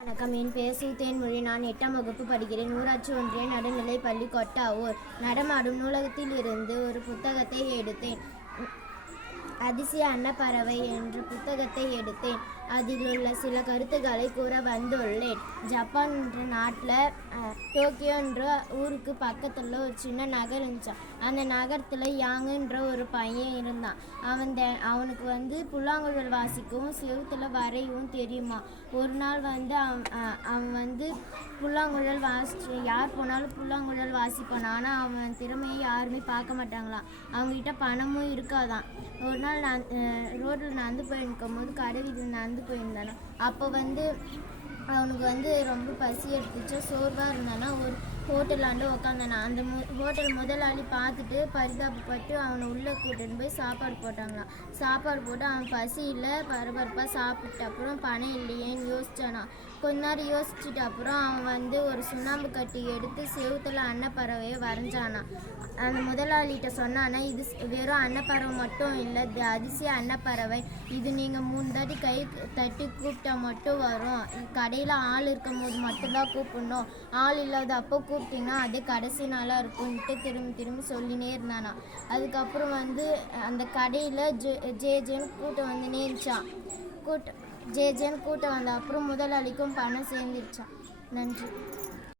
வணக்கம். என் பெயர் சு. தேன்மொழி. நான் 8ஆம் வகுப்பு படிக்கிறேன். ஊராட்சி ஒன்றிய நடுநிலைப் பள்ளி கொட்டாவூர். நடமாடும் நூலகத்திலிருந்து ஒரு புத்தகத்தை எடுத்தேன். அதிசய அன்னப்பறவை என்ற புத்தகத்தை எடுத்தேன். அதில் உள்ள சில கருத்துக்களை கூற வந்துள்ளேன். ஜப்பான் என்ற நாட்டில் டோக்கியோ என்ற ஊருக்கு பக்கத்தில் ஒரு சின்ன நகர் இருந்துச்சான். அந்த நகரத்தில் யாங்குன்ற ஒரு பையன் இருந்தான். அவனுக்கு புல்லாங்குழல் வாசிக்கவும் செவுத்தில் வரையவும் தெரியுமா. ஒரு நாள் அவன் புல்லாங்குழல் வாசிச்சு யார் போனாலும் புல்லாங்குழல் வாசிப்பான். ஆனால் அவன் திறமையை யாருமே பார்க்க மாட்டாங்களாம். அவங்ககிட்ட பணமும் இருக்காதான். ஒரு நாள் ரோட்டில் நடந்து போயிருக்கும் போது கடை வீதியில் நடந்து போயிருந்தானா. அப்போ அவனுக்கு ரொம்ப பசி எடுத்துச்சு. சோர்வாக இருந்தானா. ஒரு ஹோட்டலாண்டு உக்காந்தானா. அந்த ஹோட்டல் முதலாளி பார்த்துட்டு பரிதாபப்பட்டு அவனை உள்ளே கூட்டின்னு போய் சாப்பாடு போட்டாங்களாம். சாப்பாடு போட்டு அவன் பசியில் பரபரப்பாக சாப்பிட்ட அப்புறம் பணம் இல்லையேன்னு யோசிச்சானா. கொஞ்ச நேரம் யோசிச்சுட்டு அப்புறம் அவன் ஒரு சுண்ணாம்பு கட்டி எடுத்து செவுத்தில் அன்னப்பறவையை வரைஞ்சானா. அந்த முதலாளிகிட்ட சொன்னானா, இது வெறும் அன்னப்பறவை மட்டும் இல்லை, இது அதிசய அன்னப்பறவை. இது நீங்கள் 3 தாட்டி கை தட்டி கூப்பிட்டா மட்டும் வரும். கடையில் ஆள் இருக்கும் போது மட்டும்தான் கூப்பிடணும். ஆள் இல்லாத அப்போ கூப்பிட்டிங்கன்னா அதே கடைசி நாளாக இருக்கும்ன்ட்டு திரும்பி சொல்லினே இருந்தானா. அதுக்கப்புறம் அந்த கடையில் ஜேன்னு கூட்டம் வந்துனே இருந்துச்சான். ஜேன்னு கூட்டம் வந்த அப்புறம் முதலாளிக்கும் பணம் சேர்ந்துருச்சான். நன்றி.